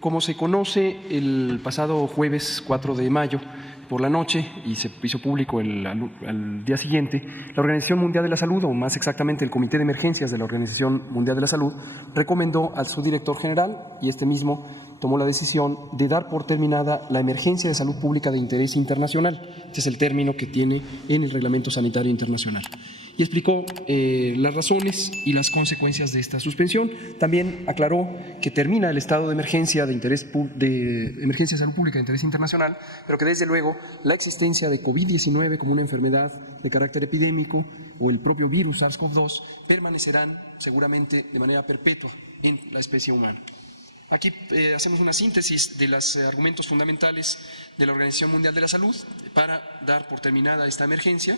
Como se conoce, el pasado jueves 4 de mayo por la noche, y se hizo público al día siguiente, la Organización Mundial de la Salud, o más exactamente el Comité de Emergencias de la Organización Mundial de la Salud, recomendó al subdirector general, y este mismo tomó la decisión de dar por terminada la emergencia de salud pública de interés internacional. Este es el término que tiene en el Reglamento Sanitario Internacional. Y explicó las razones y las consecuencias de esta suspensión. También aclaró que termina el estado de emergencia de emergencia de salud pública de interés internacional, pero que desde luego la existencia de COVID-19 como una enfermedad de carácter epidémico o el propio virus SARS-CoV-2 permanecerán seguramente de manera perpetua en la especie humana. Aquí hacemos una síntesis de los argumentos fundamentales de la Organización Mundial de la Salud para dar por terminada esta emergencia.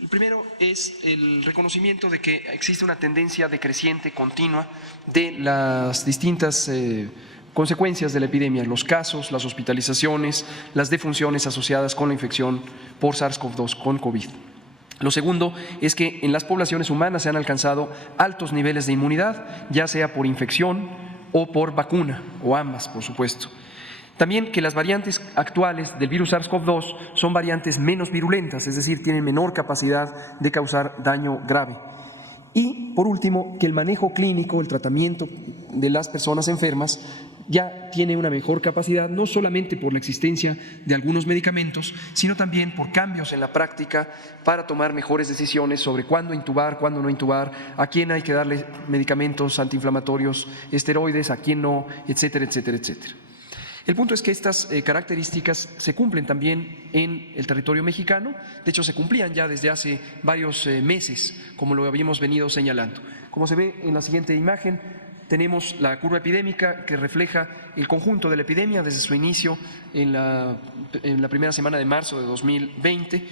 El primero es el reconocimiento de que existe una tendencia decreciente continua de las distintas consecuencias de la epidemia, los casos, las hospitalizaciones, las defunciones asociadas con la infección por SARS-CoV-2, con COVID. Lo segundo es que en las poblaciones humanas se han alcanzado altos niveles de inmunidad, ya sea por infección o por vacuna, o ambas, por supuesto. También que las variantes actuales del virus SARS-CoV-2 son variantes menos virulentas, es decir, tienen menor capacidad de causar daño grave. Y, por último, que el manejo clínico, el tratamiento de las personas enfermas ya tiene una mejor capacidad, no solamente por la existencia de algunos medicamentos, sino también por cambios en la práctica para tomar mejores decisiones sobre cuándo intubar, cuándo no intubar, a quién hay que darle medicamentos antiinflamatorios, esteroides, a quién no, etcétera, etcétera, etcétera. El punto es que estas características se cumplen también en el territorio mexicano. De hecho, se cumplían ya desde hace varios meses, como lo habíamos venido señalando. Como se ve en la siguiente imagen, tenemos la curva epidémica que refleja el conjunto de la epidemia desde su inicio en la primera semana de marzo de 2020.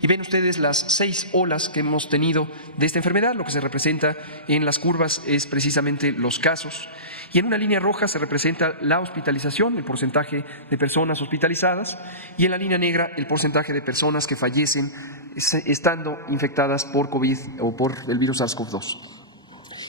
Y ven ustedes las 6 olas que hemos tenido de esta enfermedad. Lo que se representa en las curvas es precisamente los casos. Y en una línea roja se representa la hospitalización, el porcentaje de personas hospitalizadas, y en la línea negra el porcentaje de personas que fallecen estando infectadas por COVID o por el virus SARS-CoV-2.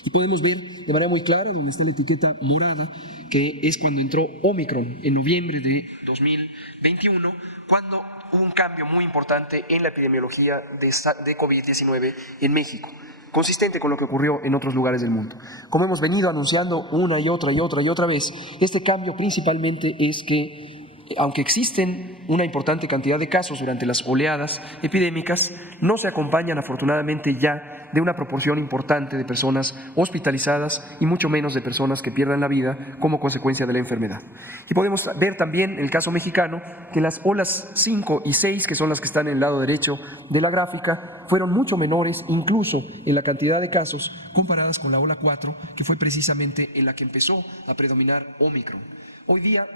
Y podemos ver de manera muy clara, donde está la etiqueta morada, que es cuando entró Omicron en noviembre de 2021, cuando hubo un cambio muy importante en la epidemiología de COVID-19 en México, consistente con lo que ocurrió en otros lugares del mundo. Como hemos venido anunciando una y otra vez, este cambio principalmente es que, aunque existen una importante cantidad de casos durante las oleadas epidémicas, no se acompañan afortunadamente ya de una proporción importante de personas hospitalizadas y mucho menos de personas que pierdan la vida como consecuencia de la enfermedad. Y podemos ver también en el caso mexicano que las olas 5 y 6, que son las que están en el lado derecho de la gráfica, fueron mucho menores incluso en la cantidad de casos comparadas con la ola 4, que fue precisamente en la que empezó a predominar Omicron. Hoy día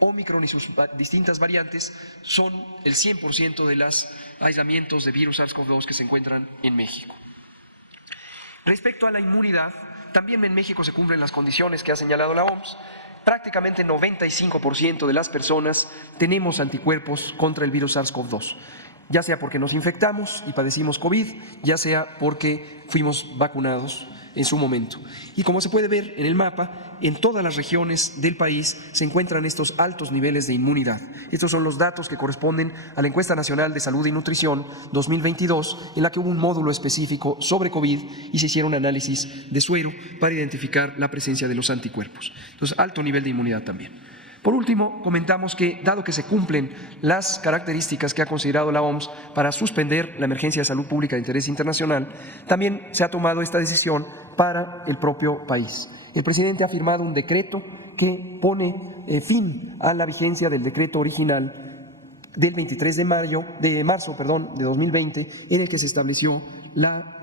Omicron y sus distintas variantes son el 100% de los aislamientos de virus SARS-CoV-2 que se encuentran en México. Respecto a la inmunidad, también en México se cumplen las condiciones que ha señalado la OMS. Prácticamente 95% de las personas tenemos anticuerpos contra el virus SARS-CoV-2, ya sea porque nos infectamos y padecimos COVID, ya sea porque fuimos vacunados en su momento. Y como se puede ver en el mapa, en todas las regiones del país se encuentran estos altos niveles de inmunidad. Estos son los datos que corresponden a la Encuesta Nacional de Salud y Nutrición 2022, en la que hubo un módulo específico sobre COVID y se hicieron análisis de suero para identificar la presencia de los anticuerpos. Entonces, alto nivel de inmunidad también. Por último, comentamos que, dado que se cumplen las características que ha considerado la OMS para suspender la emergencia de salud pública de interés internacional, también se ha tomado esta decisión para el propio país. El presidente ha firmado un decreto que pone fin a la vigencia del decreto original del 23 de marzo de 2020, en el que se estableció la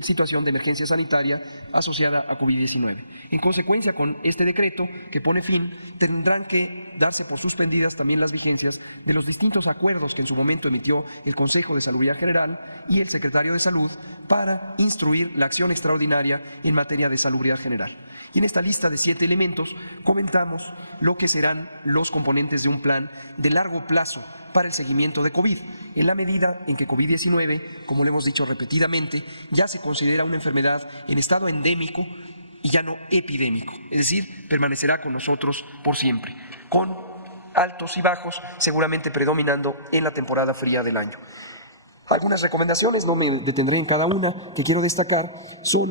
situación de emergencia sanitaria asociada a COVID-19. En consecuencia, con este decreto que pone fin, tendrán que darse por suspendidas también las vigencias de los distintos acuerdos que en su momento emitió el Consejo de Salubridad General y el Secretario de Salud para instruir la acción extraordinaria en materia de salubridad general. Y en esta lista de 7 elementos comentamos lo que serán los componentes de un plan de largo plazo para el seguimiento de COVID, en la medida en que COVID-19, como lo hemos dicho repetidamente, ya se considera una enfermedad en estado endémico y ya no epidémico, es decir, permanecerá con nosotros por siempre, con altos y bajos seguramente predominando en la temporada fría del año. Algunas recomendaciones, no me detendré en cada una, que quiero destacar, son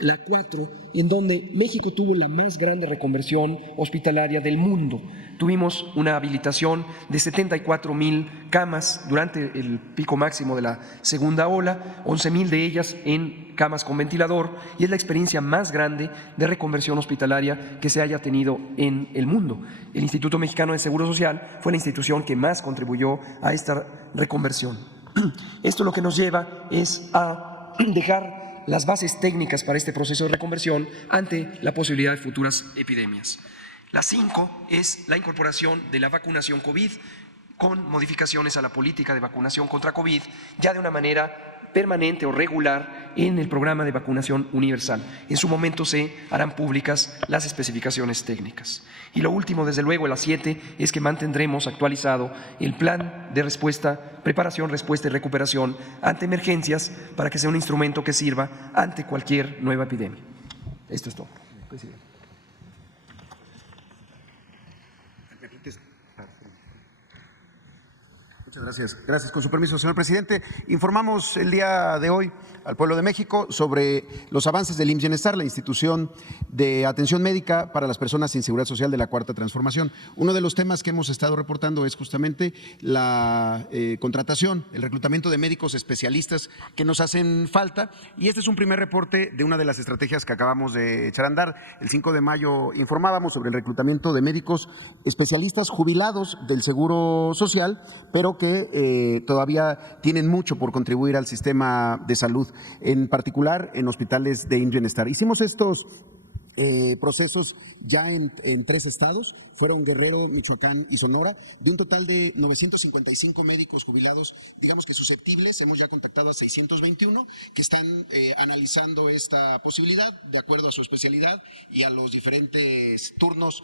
la 4, en donde México tuvo la más grande reconversión hospitalaria del mundo. Tuvimos una habilitación de 74,000 camas durante el pico máximo de la segunda ola, 11,000 de ellas en camas con ventilador, y es la experiencia más grande de reconversión hospitalaria que se haya tenido en el mundo. El Instituto Mexicano de Seguro Social fue la institución que más contribuyó a esta reconversión. Esto lo que nos lleva es a dejar las bases técnicas para este proceso de reconversión ante la posibilidad de futuras epidemias. La 5 es la incorporación de la vacunación COVID con modificaciones a la política de vacunación contra COVID, ya de una manera permanente o regular en el programa de vacunación universal. En su momento se harán públicas las especificaciones técnicas. Y lo último, desde luego, la 7, es que mantendremos actualizado el plan de respuesta, preparación, respuesta y recuperación ante emergencias para que sea un instrumento que sirva ante cualquier nueva epidemia. Esto es todo, presidente. Muchas gracias. Gracias. Con su permiso, señor presidente. Informamos el día de hoy al pueblo de México sobre los avances del IMSS Bienestar, la institución de atención médica para las personas sin seguridad social de la Cuarta Transformación. Uno de los temas que hemos estado reportando es justamente la contratación, el reclutamiento de médicos especialistas que nos hacen falta, y este es un primer reporte de una de las estrategias que acabamos de echar a andar. El 5 de mayo informábamos sobre el reclutamiento de médicos especialistas jubilados del Seguro Social, pero que todavía tienen mucho por contribuir al sistema de salud, en particular en hospitales de IMSS Bienestar. Hicimos estos procesos ya en 3 estados, fueron Guerrero, Michoacán y Sonora, de un total de 955 médicos jubilados, digamos que susceptibles. Hemos ya contactado a 621 que están analizando esta posibilidad de acuerdo a su especialidad y a los diferentes turnos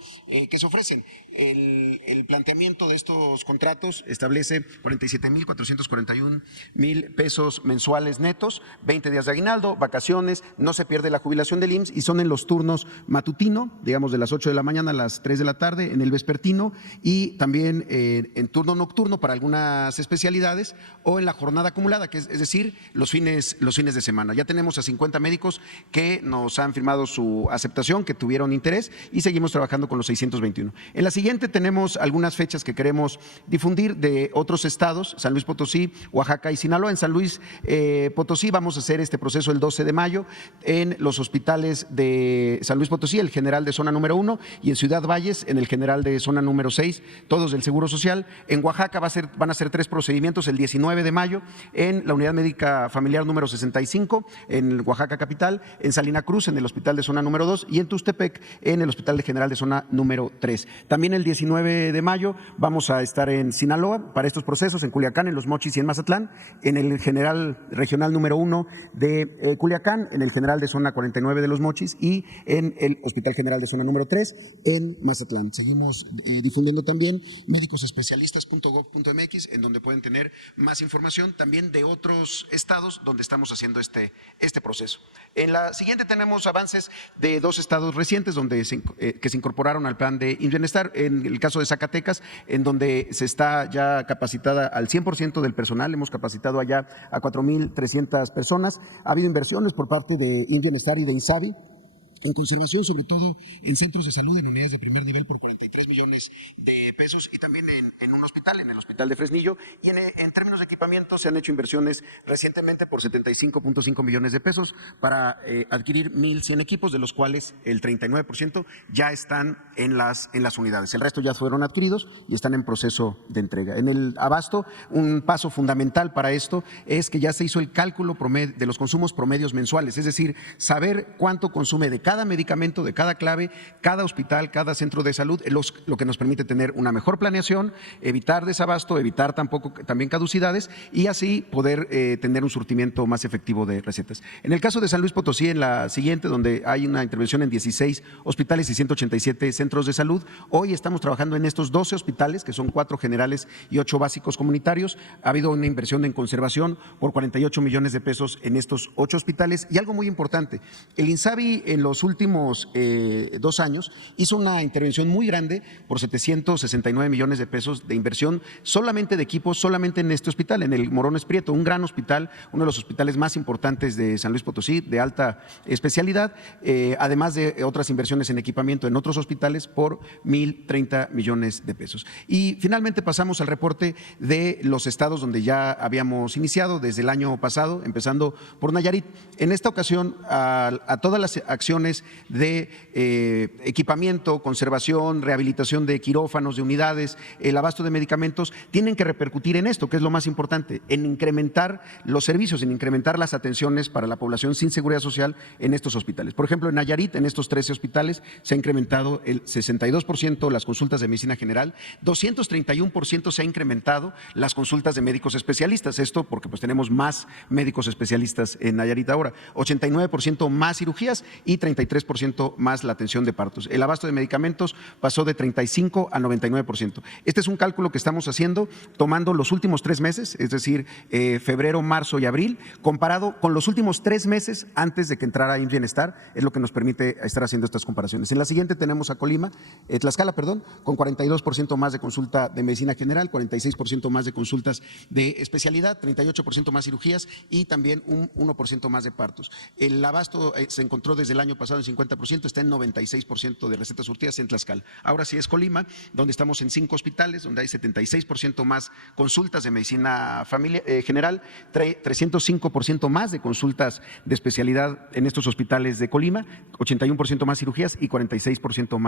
que se ofrecen. El planteamiento de estos contratos establece 47,441,000 pesos mensuales netos, 20 días de aguinaldo, vacaciones, no se pierde la jubilación del IMSS, y son en los turnos matutino, digamos de las 8 de la mañana a las 3 de la tarde, en el vespertino, y también en turno nocturno para algunas especialidades, o en la jornada acumulada, que es decir, los fines de semana. Ya tenemos a 50 médicos que nos han firmado su aceptación, que tuvieron interés, y seguimos trabajando con los 621. En la siguiente tenemos algunas fechas que queremos difundir de otros estados, San Luis Potosí, Oaxaca y Sinaloa. En San Luis Potosí vamos a hacer este proceso el 12 de mayo en los hospitales de San Luis Potosí, el general de zona número 1, y en Ciudad Valles, en el general de zona número 6, todos del Seguro Social. En Oaxaca van a ser 3 procedimientos el 19 de mayo en la unidad médica familiar número 65, en Oaxaca capital, en Salina Cruz, en el hospital de zona número 2, y en Tustepec, en el hospital general de zona número 3. También el 19 de mayo vamos a estar en Sinaloa para estos procesos, en Culiacán, en Los Mochis y en Mazatlán, en el general regional número 1 de Culiacán, en el general de zona 49 de Los Mochis y en el Hospital General de Zona número 3 en Mazatlán. Seguimos difundiendo también médicosespecialistas.gov.mx, en donde pueden tener más información también de otros estados donde estamos haciendo este proceso. En la siguiente tenemos avances de 2 estados recientes que se incorporaron al plan de IMSS Bienestar. En el caso de Zacatecas, en donde se está ya capacitada al 100% del personal, hemos capacitado allá a 4,300 personas. Ha habido inversiones por parte de IMSS Bienestar y de INSABI en conservación, sobre todo en centros de salud, en unidades de primer nivel, por 43 millones de pesos, y también en un hospital, en el Hospital de Fresnillo. Y en términos de equipamiento se han hecho inversiones recientemente por 75,5 millones de pesos para adquirir 1,100 equipos, de los cuales el 39% ya están en las unidades. El resto ya fueron adquiridos y están en proceso de entrega. En el abasto, un paso fundamental para esto es que ya se hizo el cálculo de los consumos promedios mensuales, es decir, saber cuánto consume de cada medicamento, de cada clave, cada hospital, cada centro de salud, lo que nos permite tener una mejor planeación, evitar desabasto, evitar también caducidades, y así poder tener un surtimiento más efectivo de recetas. En el caso de San Luis Potosí, en la siguiente, donde hay una intervención en 16 hospitales y 187 centros de salud, hoy estamos trabajando en estos 12 hospitales, que son 4 generales y 8 básicos comunitarios. Ha habido una inversión en conservación por 48 millones de pesos en estos 8 hospitales, y algo muy importante, el INSABI en los los últimos 2 años hizo una intervención muy grande por 769 millones de pesos de inversión solamente de equipos, solamente en este hospital, en el Morones Prieto, un gran hospital, uno de los hospitales más importantes de San Luis Potosí, de alta especialidad, además de otras inversiones en equipamiento en otros hospitales por 1,030 millones de pesos. Y finalmente pasamos al reporte de los estados donde ya habíamos iniciado desde el año pasado, empezando por Nayarit. En esta ocasión, a todas las acciones de equipamiento, conservación, rehabilitación de quirófanos, de unidades, el abasto de medicamentos, tienen que repercutir en esto, que es lo más importante, en incrementar los servicios, en incrementar las atenciones para la población sin seguridad social en estos hospitales. Por ejemplo, en Nayarit, en estos 13 hospitales, se ha incrementado el 62% las consultas de medicina general, 231% se ha incrementado las consultas de médicos especialistas, esto porque pues tenemos más médicos especialistas en Nayarit ahora, 89% más cirugías y 33% más la atención de partos. El abasto de medicamentos pasó de 35 a 99%. Este es un cálculo que estamos haciendo tomando los últimos 3 meses, es decir, febrero, marzo y abril, comparado con los últimos 3 meses antes de que entrara IMSS Bienestar, es lo que nos permite estar haciendo estas comparaciones. En la siguiente tenemos a Colima, Tlaxcala, perdón, con 42% más de consulta de medicina general, 46% más de consultas de especialidad, 38% más cirugías y también un 1% más de partos. El abasto se encontró desde el año pasado en 50%, está en 96% de recetas surtidas en Tlaxcala. Ahora sí es Colima, donde estamos en 5 hospitales, donde hay 76% más consultas de medicina general, 305% más de consultas de especialidad en estos hospitales de Colima, 81% más cirugías y 46%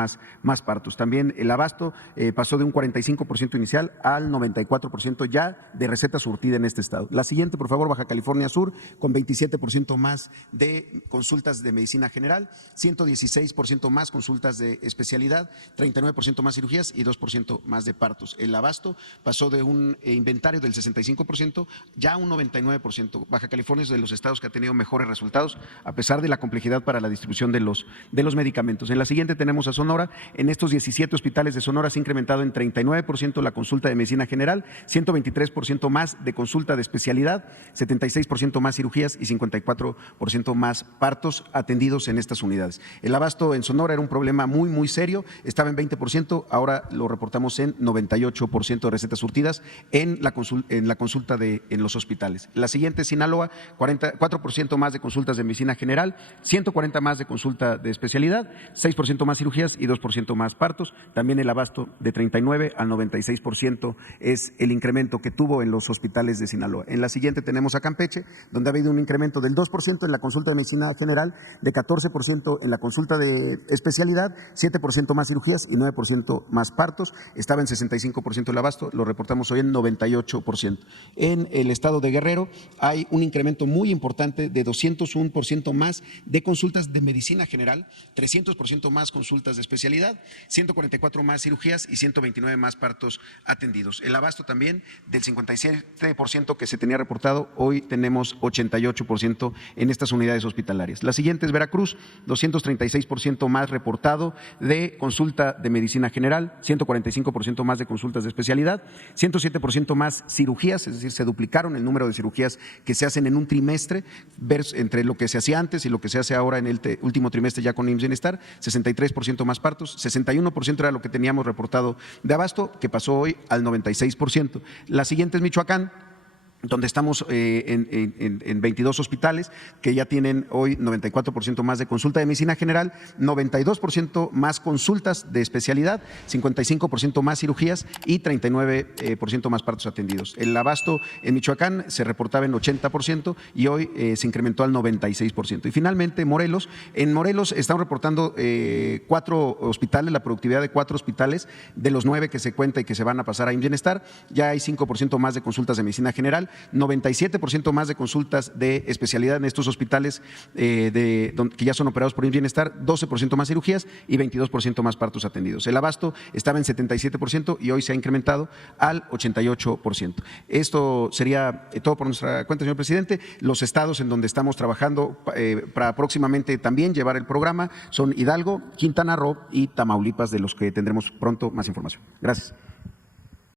más partos. También el abasto pasó de un 45% inicial al 94% ya de receta surtida en este estado. La siguiente, por favor, Baja California Sur, con 27% más de consultas de medicina general, 116% más consultas de especialidad, 39% más cirugías y 2% más de partos. El abasto pasó de un inventario del 65% ya a un 99%. Baja California es de los estados que ha tenido mejores resultados, a pesar de la complejidad para la distribución de los medicamentos. En la siguiente tenemos a Sonora. En estos 17 hospitales de Sonora se ha incrementado en 39% la consulta de medicina general, 123% más de consulta de especialidad, 76% más cirugías y 54% más partos atendidos en estas unidades. El abasto en Sonora era un problema muy serio, estaba en 20%, ahora lo reportamos en 98% de recetas surtidas en la consulta en los hospitales. La siguiente, Sinaloa, 4% más de consultas de medicina general, 140 más de consulta de especialidad, 6% más cirugías y 2% más partos. También el abasto de 39 al 96% es el incremento que tuvo en los hospitales de Sinaloa. En la siguiente tenemos a Campeche, donde ha habido un incremento del 2% en la consulta de medicina general, de 14% en la consulta de especialidad, 7% más cirugías y 9% más partos. Estaba en 65% el abasto, lo reportamos hoy en 98%. En el estado de Guerrero hay un incremento muy importante de 201% más de consultas de medicina general, 300% más consultas de especialidad, 144 más cirugías y 129 más partos atendidos. El abasto también del 57% que se tenía reportado, hoy tenemos 88% en estas unidades hospitalarias. La siguiente es Veracruz, 236% más reportado de consulta de medicina general, 145% más de consultas de especialidad, 107% más cirugías, es decir, se duplicaron el número de cirugías que se hacen en un trimestre entre lo que se hacía antes y lo que se hace ahora en el último trimestre ya con IMSS Bienestar, 63% más partos, 61% era lo que teníamos reportado de abasto, que pasó hoy al 96%. La siguiente es Michoacán, donde estamos en 22 hospitales que ya tienen hoy 94% más de consulta de medicina general, 92% más consultas de especialidad, 55% más cirugías y 39% más partos atendidos. El abasto en Michoacán se reportaba en 80% y hoy se incrementó al 96%. Y finalmente Morelos, en Morelos estamos reportando 4 hospitales, la productividad de 4 hospitales de los 9 que se cuenta y que se van a pasar a IMSS Bienestar, ya hay 5% más de consultas de medicina general, 97% más de consultas de especialidad en estos hospitales que ya son operados por IMSS Bienestar, 12% más cirugías y 22% más partos atendidos. El abasto estaba en 77% y hoy se ha incrementado al 88%. Esto sería todo por nuestra cuenta, señor presidente. Los estados en donde estamos trabajando para próximamente también llevar el programa son Hidalgo, Quintana Roo y Tamaulipas, de los que tendremos pronto más información. Gracias.